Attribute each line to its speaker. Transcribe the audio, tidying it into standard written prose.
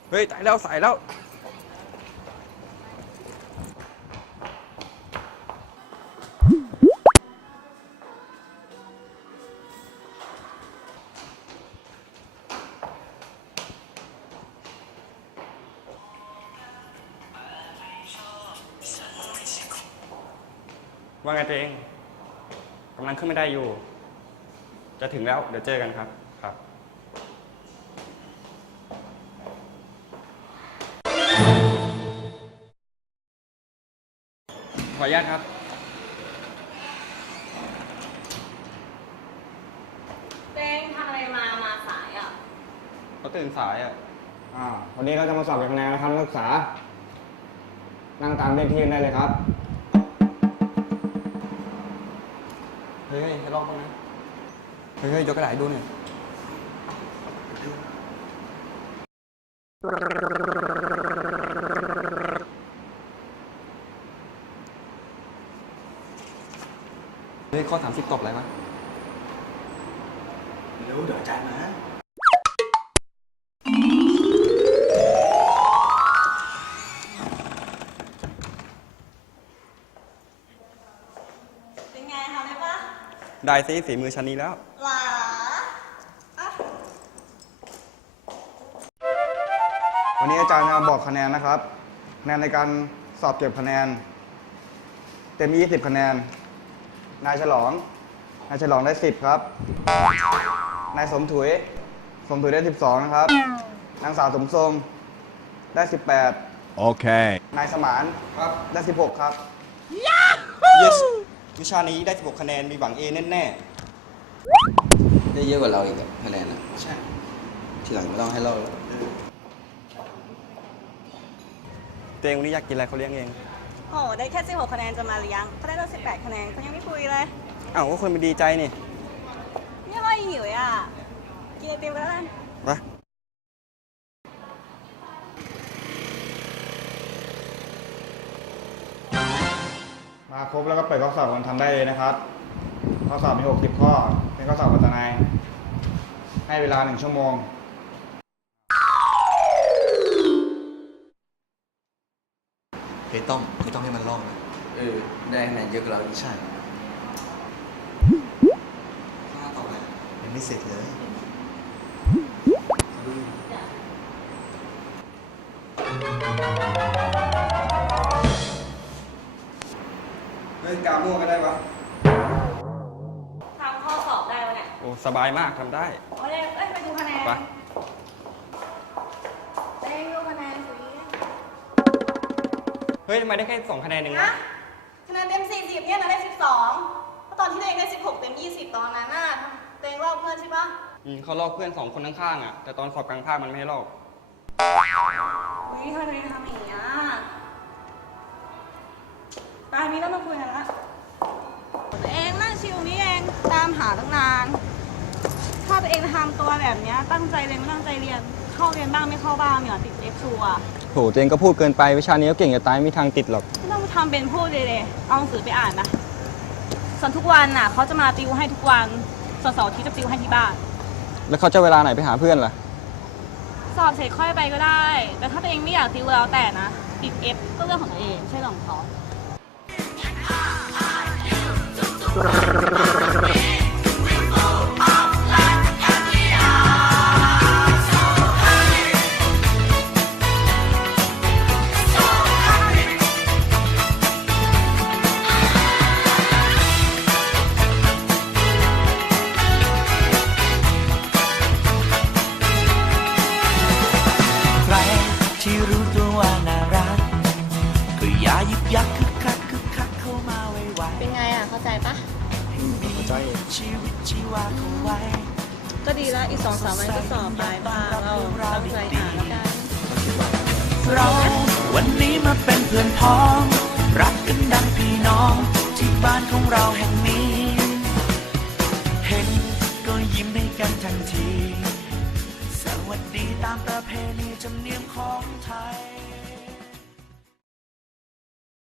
Speaker 1: เฮ้ยตายแล้วสายแล้วว่าไงตัวเองกำลังขึ้นไม่ได้อยู่จะถึงแล้วเดี๋ยวเจอกันครับครับขออนุญาตครับ
Speaker 2: เต้งทำอะไรมาสายอ่ะ
Speaker 1: เขาตื่นสายอ่ะ
Speaker 3: วันนี้เราจะมาสอบเก็บคะแนนนะครับนักศึกษานั่งตามเลขที่ได้เลยครับ
Speaker 1: เฮ้ยให้ลองบ้างนะเฮ้ยยกกระดาษดูหน่อยเฮ้ยข้อ30ตบอะไรวะ
Speaker 4: เร็วเดี๋ยวอาจารย์มา
Speaker 2: เป็นไงทำได้ปะ
Speaker 1: ได้สิฝีมือชั้นนี้แล้ว
Speaker 2: หรอ
Speaker 3: วันนี้อาจารย์จะบอกคะแนนนะครับคะแนนในการสอบเก็บคะแนนเต็ม20คะแนนนายฉลองได้10ครับนายสมถุยได้12นะครับนางสาวสมทรงได้18
Speaker 5: โอเคน
Speaker 3: ายสมานครับได้16ครับ
Speaker 1: yes วิชานี้ได้16คะแนนมีหวัง A แน่ๆ
Speaker 4: ได้เยอะกว่าเราอีกคะแนนอ่ะ
Speaker 1: ใช่
Speaker 4: ทีหลังไม่ต้องให้เราแล้ว
Speaker 1: ตัวเองวันนี้อยากกินอะไรเขาเลี้ยงเอง
Speaker 2: โอ้ได้แค่16คะแนนจะมาเลี้ยงเขาได้ตั้ง18คะแนนเขายังไม่คุยเลย
Speaker 1: อ้าวก็คนมันดีใจนี่
Speaker 2: นี่ว่าหิวอ่ะกินไอติมกันแล้วกัน
Speaker 1: มา
Speaker 3: มาครบแล้วก็เปิดข้อสอบกันทำได้เลยนะครับข้อสอบมี60ข้อเป็นข้อสอบปัตนายให้เวลา1 ชั่วโมง
Speaker 4: เฮ้ยต้องไม่ต้องให้มันลอกนะได้คะแนนเยอะกว่าเราอีกใช่ข้อต่อไปยังไม่เสร็จเลย
Speaker 1: เฮ้ยกาม่วงก็ได้ปะ
Speaker 2: ทำข้อสอบได้วะเนี่ย
Speaker 1: โอ้สบายมากทำได้
Speaker 2: โอ้ยไปดูคะแนน
Speaker 1: ไป
Speaker 2: เต้งดูคะแนนสิ
Speaker 1: เฮ้ยทำไมได้แค่2คะแนนเอง
Speaker 2: นะ
Speaker 1: นะ
Speaker 2: คะแนนเต็ม40เนี่ยนะได้12เพราะตอนที่ตัวเองได้16เต็ม20ตอนนั้นน่ะตัวเองลอกเพื่อนใช่ปะ
Speaker 1: เขาลอกเพื่อน2คนข้างๆอ่ะแต่ตอนสอบกลางภาคมันไม่ให้ลอก
Speaker 2: อุ้ยทำไมตัวเองทำอย่างนี้ตอนนี้เรามาคุยกันละตัวเองนั่งชิวนี่เองตามหาตั้งนานถ้าตัวเองทำตัวแบบนี้ตั้งใจเรียนไม่ตั้งใจเรียนเข้าเรียนบ้างไม่เข้าบ้างเนี่ยติดFชัวร์
Speaker 1: โหตัวเองก็พูดเกินไปวิชานี้ก็เก่งจะตายไม่มีทางติดหรอก
Speaker 2: ไม่ต้องทำเป็นพูดเลยเอาหนังสือไปอ่านนะส่วนทุกวันน่ะเขาจะมาติวให้ทุกวันส่วนเสาร์อาทิตย์จะติวให้ที่บ้าน
Speaker 1: แล้วเขาจะเวลาไหนไปหาเพื่อนล่ะ
Speaker 2: สอบเสร็จค่อยไปก็ได้แต่ถ้าตัวเองไม่อยากติวแล้วแต่นะติดFก็เรื่องของตัวเองไม่ใช่เรื่องของเขา
Speaker 6: ที่รู้ตัวว่าน่ารักก็อย่ายึกยักคึกคักเข้ามาไวๆ
Speaker 2: เป็นไงอ่ะเข้าใจปะ
Speaker 6: เข้าใจชีวิตชีวาเข้าไว้
Speaker 2: ก็ดีแล้วอีก2-3 วันก็สอบปลายภาคเราตั้งใจอ่านแล้วกัน
Speaker 6: เราวันนี้มาเป็นเพื่อนพ้องรักกันดังพี่น้องที่บ้านของเราแห่งนี้เห็นก็ยิ้มให้กันทันทีสวัสดีตามประเพณีจำเนียมของไทย